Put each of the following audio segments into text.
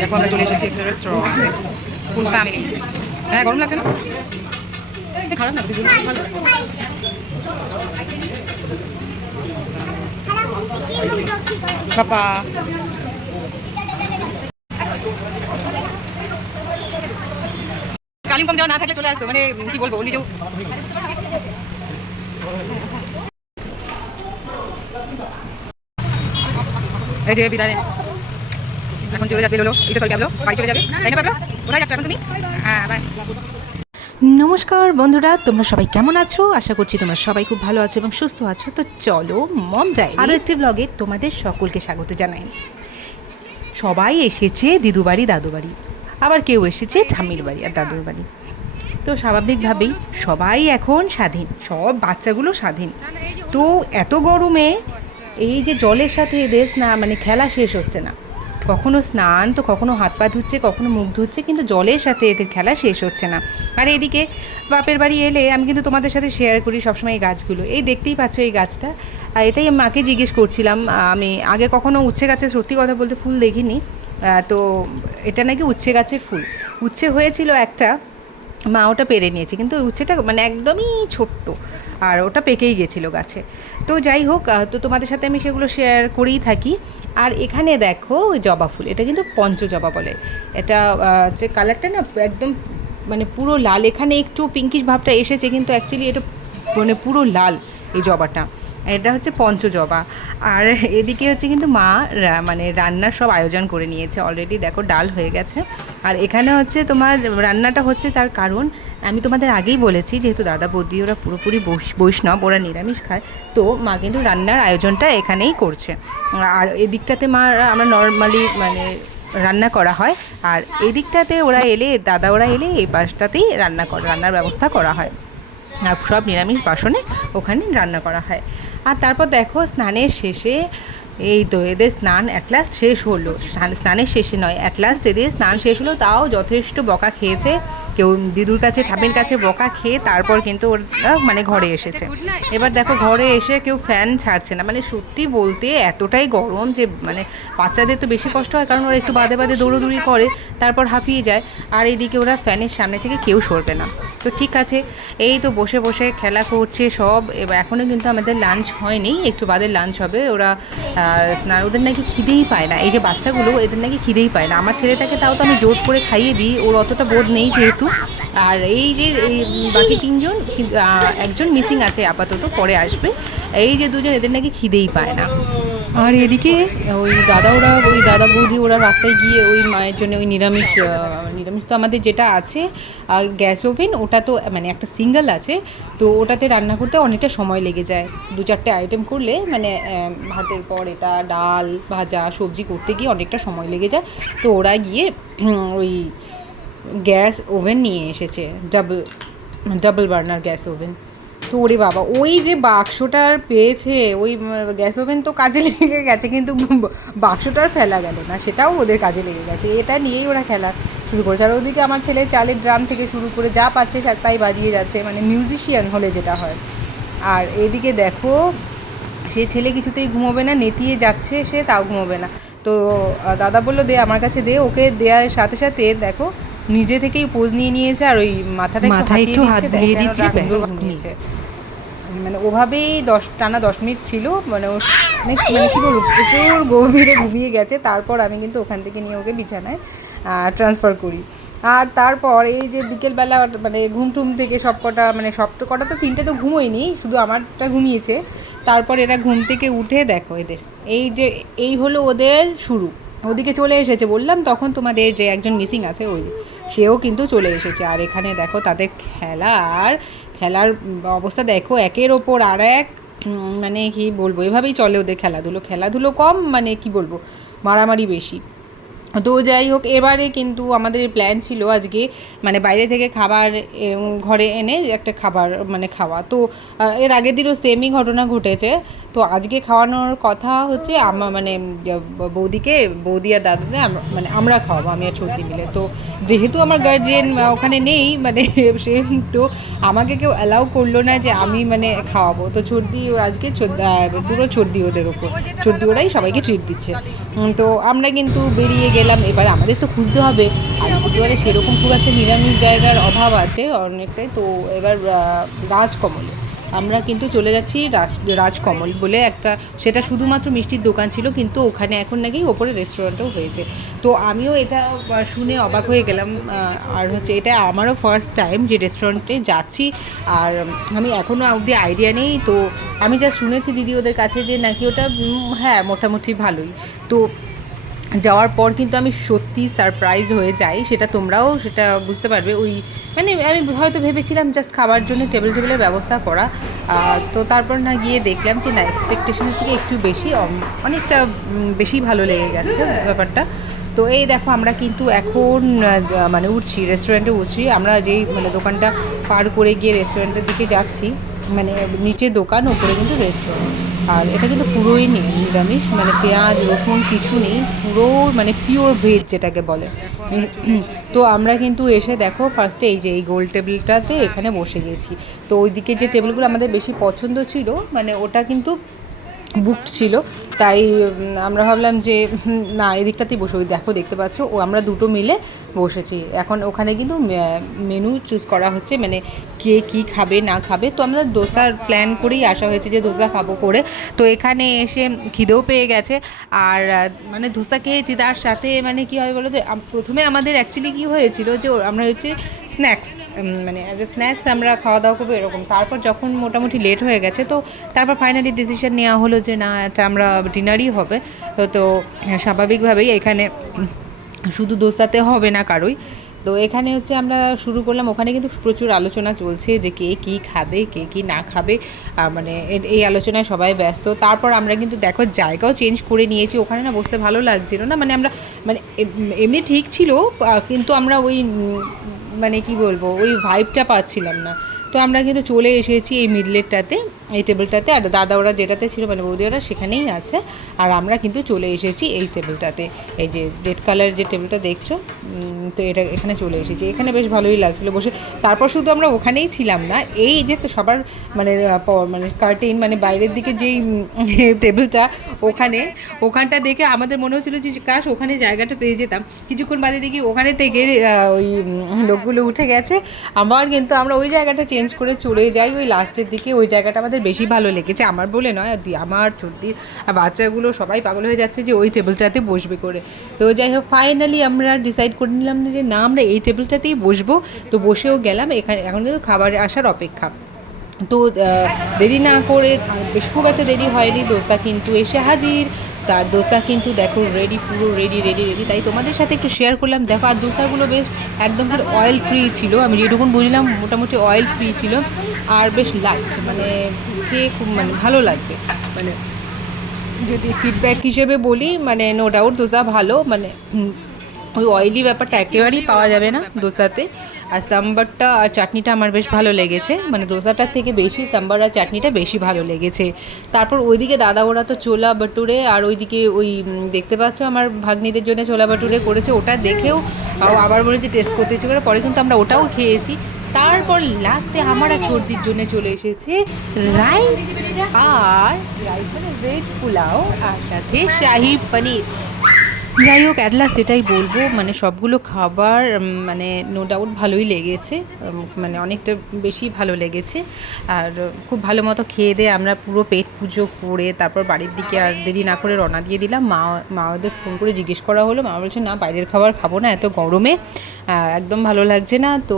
দেখো আমরা চলে এসেছি একটা রেস্টুরেন্টে, ফুল ফ্যামিলি। হ্যাঁ, গরম লাগছে না? খারাপ না, ভালো। বাবা কালিম্পং যাওয়া না থাকলে চলে আসতো, মানে কি বলবো, নিজেও এই যে বিদায় এখন চলে যাবে, বেরোলো এই সকাল গেলো, বাড়ি চলে যাবে, তাই না পাবলো? কোথায় যাচ্ছ এখন তুমি? হ্যাঁ বাই। নমস্কার বন্ধুরা, তোমরা সবাই কেমন আছো? আশা করছি তোমরা সবাই খুব ভালো আছো এবং সুস্থ আছো। তো চলো মম ডায়েরি আরও একটি ব্লগে তোমাদের সকলকে স্বাগত জানাই। সবাই এসেছে দিদু বাড়ি, দাদু বাড়ি, আবার কেউ এসেছে ঠাম্মির বাড়ি আর দাদুর বাড়ি। তো স্বাভাবিকভাবেই সবাই এখন স্বাধীন, সব বাচ্চাগুলো স্বাধীন। তো এত গরমে এই যে জলের সাথে এদের মানে খেলা শেষ হচ্ছে না। কখনো স্নান তো কখনো হাত পা ধুচ্ছে, কখনো মুখ ধুচ্ছে, কিন্তু জলের সাথে এদের খেলা শেষ হচ্ছে না। আর এদিকে বাপের বাড়ি এলে আমি কিন্তু তোমাদের সাথে শেয়ার করি সবসময় এই গাছগুলো। এই দেখতেই পাচ্ছ এই গাছটা, এটাই মাকে জিজ্ঞেস করছিলাম। আমি আগে কখনো উচ্ছে গাছের, সত্যি কথা বলতে, ফুল দেখিনি। তো এটা নাকি উচ্ছে গাছের ফুল। উচ্ছে হয়েছিল একটা, মা ওটা পেরে নিয়েছে, কিন্তু ওই উচ্ছেটা মানে একদমই ছোট্ট, আর ওটা পেকেই গেছিলো গাছে। তো যাই হোক, তো তোমাদের সাথে আমি সেগুলো শেয়ার করেই থাকি। আর এখানে দেখো ওই জবা ফুল, এটা কিন্তু পঞ্চজবা বলে। এটা যে কালারটা না একদম মানে পুরো লাল, এখানে একটু পিঙ্কিশ ভাবটা এসেছে, কিন্তু অ্যাকচুয়ালি এটা মানে পুরো লাল এই জবাটা। এটা হচ্ছে পঞ্চজবা। আর এদিকে হচ্ছে কিন্তু মা মানে রান্নার সব আয়োজন করে নিয়েছে অলরেডি। দেখো ডাল হয়ে গেছে। আর এখানে হচ্ছে তোমার রান্নাটা হচ্ছে, তার কারণ আমি তোমাদের আগেই বলেছি, যেহেতু দাদা বৌদি ওরা পুরোপুরি বৈষ্ণব, ওরা নিরামিষ খায়, তো মা কিন্তু রান্নার আয়োজনটা এখানেই করছে। আর এদিকটাতে মা আমরা নর্মালি মানে রান্না করা হয়, আর এদিকটাতে ওরা এলে, দাদা ওরা এলে এই পাশটাতেই রান্নার ব্যবস্থা করা হয়। আর সব নিরামিষ বাসনে ওখানে রান্না করা হয়। আর তারপর দেখো স্নানের শেষে এই তো এদের স্নান অ্যাট লাস্ট শেষ হলো। স্নানের শেষে নয়, অ্যাট লাস্ট এদের স্নান শেষ হলো, তাও যথেষ্ট বকা খেয়েছে। কেউ দিদুর কাছে, ঠাম্মির কাছে বকা খেয়ে তারপর কিন্তু ওরা মানে ঘরে এসেছে। এবার দেখো ঘরে এসে কেউ ফ্যান ছাড়ছে না, মানে সত্যি বলতে এতটাই গরম যে মানে বাচ্চাদের তো বেশি কষ্ট হয়, কারণ ওরা একটু বাদে বাদে দৌড়োদৌড়ি করে, তারপর হাঁপিয়ে যায়। আর এইদিকে ওরা ফ্যানের সামনে থেকে কেউ সরবে না। তো ঠিক আছে, এই তো বসে বসে খেলা করছে সব। এবার এখনও কিন্তু আমাদের লাঞ্চ হয়নি, একটু বাদে লাঞ্চ হবে। ওরা স্নান, ওদের নাকি খিদেই পায় না, এই যে বাচ্চাগুলো, এদের নাকি খিদেই পায় না। আমার ছেলেটাকে তাও তো আমি জোর করে খাইয়ে দিই, ওর অতটা বোধ নেই যেহেতু। আর এই যে এই বাকি তিনজন, একজন মিসিং আছে আপাতত, পরে আসবে। এই যে দুজন, এদের নাকি খিদেই পায় না। আর এদিকে ওই দাদা বৌদি ওরা রাস্তায় গিয়ে ওই মায়ের জন্য ওই নিরামিষ তো আমাদের যেটা আছে গ্যাস ওভেন, ওটা তো মানে একটা সিঙ্গেল আছে, তো ওটাতে রান্না করতে অনেকটা সময় লেগে যায়। 2-4টে আইটেম করলে মানে ভাতের পর এটা ডাল ভাজা সবজি করতে গিয়ে অনেকটা সময় লেগে যায়। তো ওরা গিয়ে ওই গ্যাস ওভেন নিয়ে এসেছে, ডাবল বার্নার গ্যাস ওভেন। তো ওরে বাবা, ওই যে বাক্সটার পেয়েছে, ওই গ্যাস ওভেন তো কাজে লেগে গেছে, কিন্তু বাক্সটার ফেলা গেল না, সেটাও ওদের কাজে লেগে গেছে। এটা নিয়েই ওরা খেলা শুরু করেছে। আর ওদিকে আমার ছেলে চালের ড্রাম থেকে শুরু করে যা পাচ্ছে তাই বাজিয়ে যাচ্ছে, মানে মিউজিশিয়ান হলে যেটা হয়। আর এদিকে দেখো সে ছেলে কিছুতেই ঘুমোবে না, নেতিয়ে যাচ্ছে সে, তাও ঘুমোবে না। তো দাদা বললো দে আমার কাছে দে, ওকে দেওয়ার সাথে সাথে দেখো নিজে থেকেই পোজ নিয়ে নিয়েছে, আর ওই মাথায় একটু হাত বুলিয়ে দিচ্ছে, ঘুমিয়েছে। মানে ওভাবেই টানা 10 মিনিট ছিল, মানে মানে কী বলবো, প্রচুর গভীরে ঘুমিয়ে গেছে। তারপর আমি কিন্তু ওখান থেকে নিয়ে ওকে বিছানায় ট্রান্সফার করি। আর তারপর এই যে বিকেলবেলা মানে ঘুম থেকে সব কটা তো 3টে তো ঘুমোয়নি, শুধু আমারটা ঘুমিয়েছে। তারপর এরা ঘুম থেকে উঠে দেখো এদের এই হলো ওদের শুরু। ওদিকে চলে এসেছে বললাম তখন তোমাদের, যে একজন মিসিং আছে ওই সেও কিন্তু চলে এসেছে। আর এখানে দেখো তাদের খেলার অবস্থা দেখো, একের ওপর আর এক, মানে কি বলবো, এভাবেই চলে ওদের খেলাধুলো কম, মানে কি বলবো, মারামারি বেশি। তো যাই হোক, এবারে কিন্তু আমাদের প্ল্যান ছিল আজকে মানে বাইরে থেকে খাবার ঘরে এনে একটা খাবার মানে খাওয়া। তো এর আগের দিনও সেমই ঘটনা ঘটেছে। তো আজকে খাওয়ানোর কথা হচ্ছে মানে বৌদি আর দাদাদের মানে আমরা খাওয়াবো, আমি আর ছর্দি মিলে। তো যেহেতু আমার গার্জিয়ান ওখানে নেই, মানে সে তো আমাকে কেউ অ্যালাউ করলো না যে আমি মানে খাওয়াবো। তো ছর্দি আজকে পুরো ছর্দি ওদের ওপর, ছর্দি ওরাই সবাইকে ট্রিট দিচ্ছে। তো আমরা কিন্তু বেরিয়ে গেলাম। এবার আমাদের তো খুঁজতে হবে, আলিপুরদুয়ারে সেরকম খুব একটা নিরামিষ জায়গার অভাব আছে অনেকটাই। তো এবার রাজকমলে আমরা কিন্তু চলে যাচ্ছি। রাজকমল বলে একটা, সেটা শুধুমাত্র মিষ্টির দোকান ছিল, কিন্তু ওখানে এখন নাকি ওপরে রেস্টুরেন্টও হয়েছে। তো আমিও এটা শুনে অবাক হয়ে গেলাম। আর হচ্ছে এটা আমারও ফার্স্ট টাইম যে রেস্টুরেন্টে যাচ্ছি। আর আমি এখনও অবধি আইডিয়া নেই। তো আমি যা শুনেছি দিদি ওদের কাছে যে নাকি ওটা হ্যাঁ মোটামুটি ভালোই। তো যাওয়ার পর কিন্তু আমি সত্যি সারপ্রাইজ হয়ে যাই, সেটা তোমরাও সেটা বুঝতে পারবে। ওই মানে আমি হয়তো ভেবেছিলাম জাস্ট খাবার জন্য টেবিলের ব্যবস্থা করা, তো তারপর না গিয়ে দেখলাম যে না, এক্সপেকটেশনের থেকে একটু বেশি, অনেকটা বেশি ভালো লেগে গেছে ব্যাপারটা। তো এই দেখো আমরা কিন্তু এখন মানে উঠছি, রেস্টুরেন্টে উঠছি। আমরা যেই মানে দোকানটা পার করে গিয়ে রেস্টুরেন্টের দিকে যাচ্ছি, মানে নিচে দোকান, ওপরে কিন্তু রেস্টুরেন্ট। আর এটা কিন্তু পুরোই নেই নিরামিষ, মানে পেঁয়াজ রসুন কিছু নেই, পুরো মানে পিওর ভেজ যেটাকে বলে। তো আমরা কিন্তু এসে দেখো ফার্স্টে এই যে এই গোল টেবিলটাতে এখানে বসে গেছি। তো ওইদিকে যে টেবিলগুলো আমাদের বেশি পছন্দ ছিল, মানে ওটা কিন্তু বুকড ছিল। তাই আমরা ভাবলাম যে না, এদিকটাতেই বসে, ওই দেখো দেখতে পাচ্ছ, ও আমরা দুটো মিলে বসেছি। এখন ওখানে কিন্তু মেনু চুজ করা হচ্ছে, মানে কে কী খাবে না খাবে। তো আমরা দোসার প্ল্যান করেই আসা হয়েছে যে দোসা খাবো করে। তো এখানে এসে খিদেও পেয়ে গেছে। আর মানে দোসা খেয়েছি, তার সাথে মানে কী হয় বলো তো, প্রথমে আমাদের অ্যাকচুয়ালি কী হয়েছিল যে আমরা হচ্ছে স্ন্যাক্স, মানে অ্যাজ এ স্ন্যাক্স আমরা খাওয়া দাওয়া করবো এরকম। তারপর যখন মোটামুটি লেট হয়ে গেছে, তো তারপর ফাইনালি ডিসিশন নেওয়া হলো যে না, এটা আমরা ডিনারই হবে। তো স্বাভাবিকভাবেই এখানে শুধু দোসাতে হবে না কারোই। তো এখানে হচ্ছে আমরা শুরু করলাম। ওখানে কিন্তু প্রচুর আলোচনা চলছে যে কে কী খাবে, কে কী না খাবে, মানে এই আলোচনায় সবাই ব্যস্ত। তারপর আমরা কিন্তু দেখো জায়গাও চেঞ্জ করে নিয়েছি। ওখানে না বসতে ভালো লাগছিল না, মানে আমরা মানে এমনি ঠিক ছিল, কিন্তু আমরা ওই মানে কি বলবো, ওই ভাইবটা পাচ্ছিলাম না। তো আমরা কিন্তু চলে এসেছি এই মিডলেরটাতে, এই টেবিলটাতে। আর দাদা ওরা যেটাতে ছিল, মানে বৌদি ওরা সেখানেই আছে। আর আমরা কিন্তু চলে এসেছি এই টেবিলটাতে, এই যে রেড কালার যে টেবিলটা দেখছো, তো এটা এখানে চলে এসেছি। এখানে বেশ ভালোই লাগছিলো বসে। তারপর শুধু আমরা ওখানেই ছিলাম না, এই যে তো সবার মানে মানে কার্টেন, মানে বাইরের দিকে যেই টেবিলটা, ওখানটা দেখে আমাদের মনে হচ্ছিলো যে কাশ ওখানে জায়গাটা পেয়ে যেতাম। কিছুক্ষণ বাদে দেখি ওখানে থেকে ওই লোকগুলো উঠে গেছে। আবার কিন্তু আমরা ওই জায়গাটা চেঞ্জ করে চলে যাই ওই লাস্টের দিকে। ওই জায়গাটা আমাদের বেশি ভালো লেগেছে, আমার বলে নয়, আমার সত্যি বাচ্চাগুলো সবাই পাগল হয়ে যাচ্ছে যে ওই টেবিলটাতে বসবে করে। তো যাই হোক, ফাইনালি আমরা ডিসাইড করে নিলাম যে না, আমরা এই টেবিলটাতেই বসবো। তো বসেও গেলাম। এখানে এখন কিন্তু খাবার আসার অপেক্ষা। তো দেরি না করে, বেশ খুব একটা দেরি হয়নি, দোসা কিন্তু এসে হাজির। তার দোসা কিন্তু দেখো রেডি, পুরো রেডি। তাই তোমাদের সাথে একটু শেয়ার করলাম। দেখো, আর দোসাগুলো বেশ একদম অয়েল ফ্রি ছিল, আমি যেটুকুন বুঝলাম মোটামুটি অয়েল ফ্রি ছিল। আর বেশ লাইট, মানে খেয়ে খুব মানে ভালো লাগছে। মানে যদি ফিডব্যাক হিসেবে বলি, মানে নো ডাউট দোসা ভালো, মানে ওই অয়েলি ব্যাপারটা একেবারেই পাওয়া যাবে না দোসাতে। আর সাম্বারটা আর চাটনিটা আমার বেশ ভালো লেগেছে, মানে দোসাটার থেকে বেশি সাম্বার আর চাটনিটা বেশি ভালো লেগেছে। তারপর ওইদিকে দাদা ওরা তো ছোলা বাটুরে, আর ওইদিকে ওই দেখতে পাচ্ছ আমার ভাগ্নিদের জন্য ছোলা বাটুরে করেছে। ওটা দেখেও আবার বলেছে টেস্ট করতে ইচ্ছে করে, পরে কিন্তু আমরা ওটাও খেয়েছি। তারপর লাস্টে আমার আর সর্দির জন্য চলে এসেছে রাইস, আর রাইস মানে ভেজ পোলাও, আর সাথে শাহি পনির। যাই হোক, অ্যাট লাস্ট এটাই বলবো, মানে সবগুলো খাবার মানে নো ডাউট ভালোই লেগেছে, মানে অনেকটা বেশি ভালো লেগেছে। আর খুব ভালো মতো খেয়ে দিয়ে আমরা পুরো পেট পুজো করে তারপর বাড়ির দিকে আর দেরি না করে রওনা দিয়ে দিলাম। ওদের ফোন করে জিজ্ঞেস করা হলো, মা বলছে না, বাইরের খাবার খাবো না, এত গরমে একদম ভালো লাগছে না। তো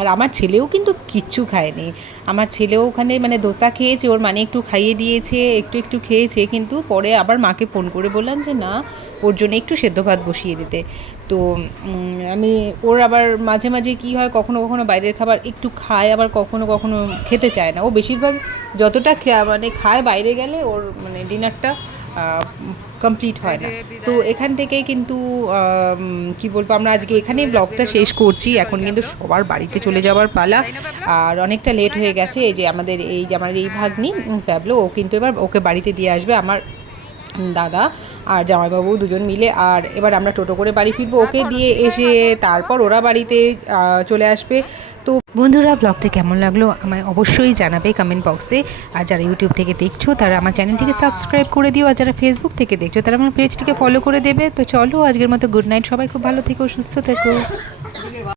আর আমার ছেলেও কিন্তু কিচ্ছু খায়নি। আমার ছেলেও ওখানে মানে দোসা খেয়েছে, ওর মানে একটু খাইয়ে দিয়েছে, একটু খেয়েছে, কিন্তু পরে আবার মাকে ফোন করে বললাম যে না, ওর জন্য একটু সেদ্ধ ভাত বসিয়ে দিতে। তো আমি ওর আবার মাঝে মাঝে কী হয়, কখনো কখনো বাইরের খাবার একটু খায়, আবার কখনো কখনো খেতে চায় না। ও বেশিরভাগ যতটা মানে খায় বাইরে গেলে, ওর মানে ডিনারটা কমপ্লিট হয় না। তো এখান থেকে কিন্তু কি বলবো, আমরা আজকে এখানেই ব্লগটা শেষ করছি। এখন কিন্তু সবার বাড়িতে চলে যাওয়ার পালা, আর অনেকটা লেট হয়ে গেছে। এই যে আমার এই ভাগ্নি প্যাবলো, ও কিন্তু এবার ওকে বাড়িতে দিয়ে আসবে। আমার দাদা আর জামাইবাবু দুজন মিলে। আর এবার আমরা টোটো করে বাড়ি ফিরবো, ওকে দিয়ে এসে তারপর ওরা বাড়িতে চলে আসবে। তো বন্ধুরা, ব্লগটি কেমন লাগলো আমায় অবশ্যই জানাবে কমেন্ট বক্সে। আর যারা ইউটিউব থেকে দেখছো তারা আমার চ্যানেলটিকে সাবস্ক্রাইব করে দিও, আর যারা ফেসবুক থেকে দেখছো তারা আমার পেজটিকে ফলো করে দেবে। তো চলো আজকের মতো গুড নাইট, সবাই খুব ভালো থেকো, সুস্থ থেকো।